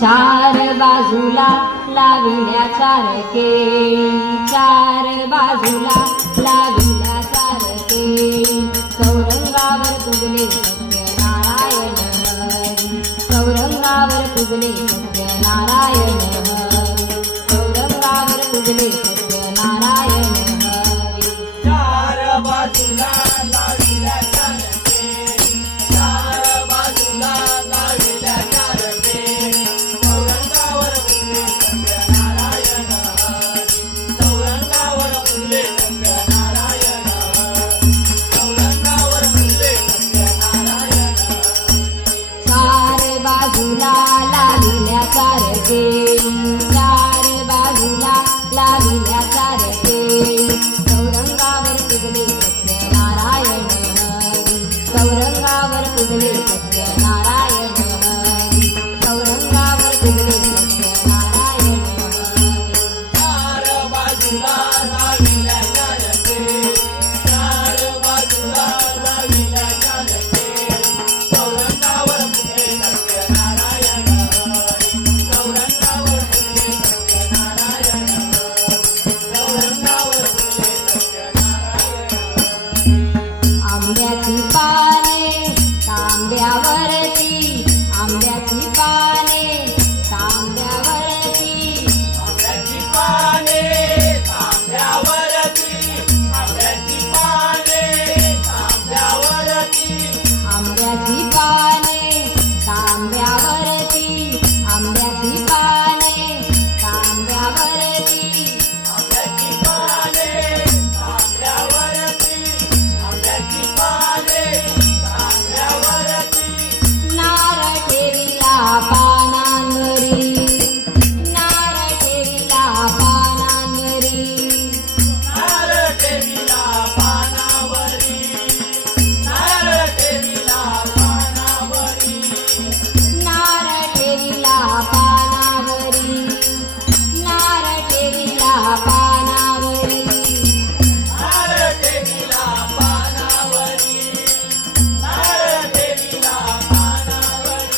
चार बाजूला लाविल्या चार केळी, चार बाजूला लाविल्या चार केळी. चौरंगावर पुजले सत्यनारायण हरी, चौरंगावर पुजले सत्यनारायण हरी, चौरंगावर पुजले सत्यनारायण हरी. चार बाजूला लाविल्या चार केळी, चार बाजूला लाविल्या चार केळी. चौरंगावर पुजले सत्यनारायण हरी, चौरंगावर पुजले सत्यनारायण हरी, चौरंगावर पुजले सत्यनारायण हरी. चार बाजूला लाविल्या चार केळी, चार बाजूला लाविल्या चार केळी. चौरंगावर पुजले सत्यनारायण हरी, चौरंगावर पुजले सत्यनारायण हरी, चौरंगावर पुजले सत्यनारायण हरी. चार बाजूला लाविल्या चार केळी, चार बाजूला लाविल्या चार केळी. चौरंगावर पुजले सत्यनारायण हरी, चौरंगावर पुजले सत्यनारायण हरी, चौरंगावर पुजले सत्यनारायण हरी. आंब्याची पाने तांब्यावरती, आंब्याची पाने तांब्यावरती. आंब्याची पाने तांब्यावरती, आंब्याची पाने तांब्यावरती. आंब्याची पाने तांब्यावरती, आंब्याची पाने तांब्यावरती. आंब्याची पाने तांब्यावरती, आंब्याची पाने तांब्यावरती. नारळ ठेविला पानांवरी, नारळ ठेविला पानांवरी. नारळ ठेविला पानावरी, नारळ ठेविला पानावरी. नारळ ठेविला पानावरी, नारळ ठेविला पानावरी. नारळ ठेविला पानावरी, नारळ ठेविला पानावरी.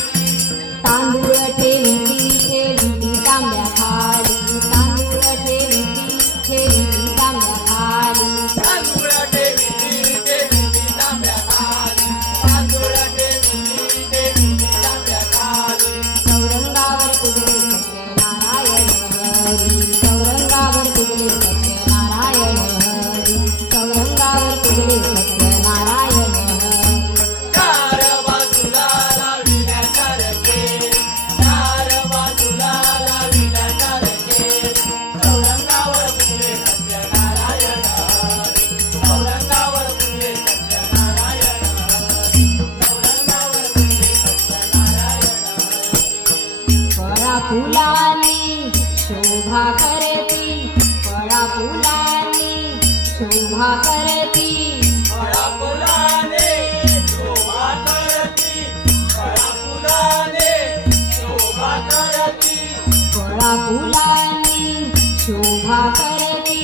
तांदूळ ठेविती ठेविती तांब्याखाली, तांदूळ ठेविती ठेविती तांब्याखाली. तांदूळ ठेविली ठेविली तांब्याखाली, तांदूळ ठेविली ठेविली तांब्याखाली. चौरंगावर पुजले सत्यनारायण हरी, चौरंगावर पुजले सत्यनारायण हरी, चौरंगावर पुजले सत्यनारायण हरी. चार बाजूला लाविल्या चार केळी, चार बाजूला लाविल्या चार केळी. चौरंगावर पुजले सत्यनारायण हरी, चौरंगावर पुजले सत्यनारायण हरी, चौरंगावर पुजले सत्यनारायण हरी. फळा फुलांनी शोभा करती, फळा फुलांनी शोभा करती. फळा फुलाने शोभा करती, फळा फुलाने शोभा करती. फळा फुलांनी शोभा करती,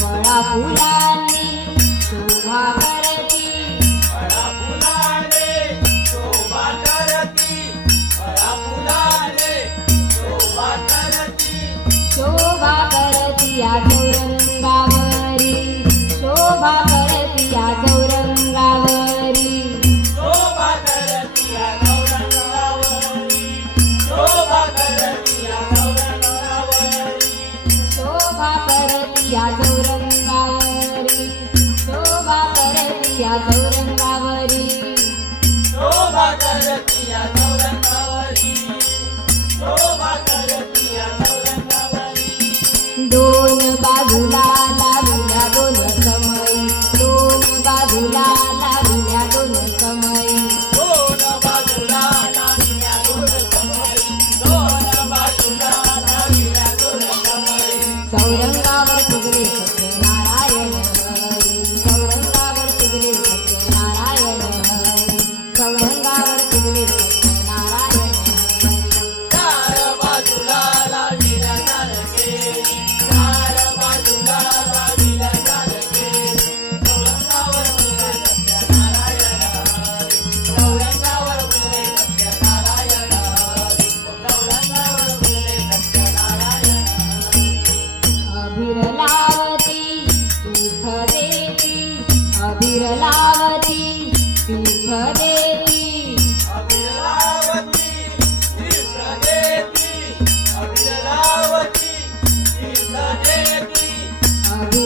फळा फुलांनी शोभा करती. फळा फुलाने शोभा करती, फळा फुलाने शोभा करती. शोभा करती या चौरंगावरी, शोभा करती या चौरंगावरी. शोभा करती या चौरंगावरी, शोभा करती या चौरंगावरी. शोभा करती या चौरंगावरी, शोभा करती या चौरंगावरी. शोभा करती या चौरंगावरी, शोभा करती या चौरंगावरी. दोन बाजूला लाविल्या दोन समई, दोन बाजूला लाविल्या दोन समई. दोन बाजूला लाविल्या दोन समई, दोन बाजूला लाविल्या दोन समई. चौरंगावर पुजले सत्यनारायण हरी, चौरंगावर पुजले सत्यनारायण हरी, चौरंगावर पुजले सत्यनारायण हरी. चार बाजूला लाविल्या चार केळी, चार बाजूला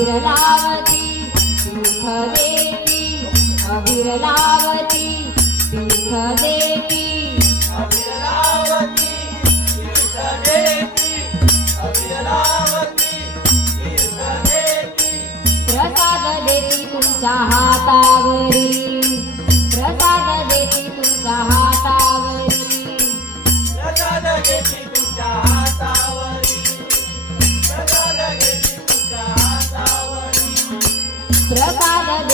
अविरलावती तीर्थ देती अविरलावती तीर्थ देती अविरलावती तीर्थ देती अविरलावती तीर्थ देती प्रसाद देती तुमच्या हातावरी प्रसाद देती तुमच्या हातावरी प्रसाद घेती तुमच्या हातावरी प्रसाद घेती तुमच्या हातावरी प्रसाद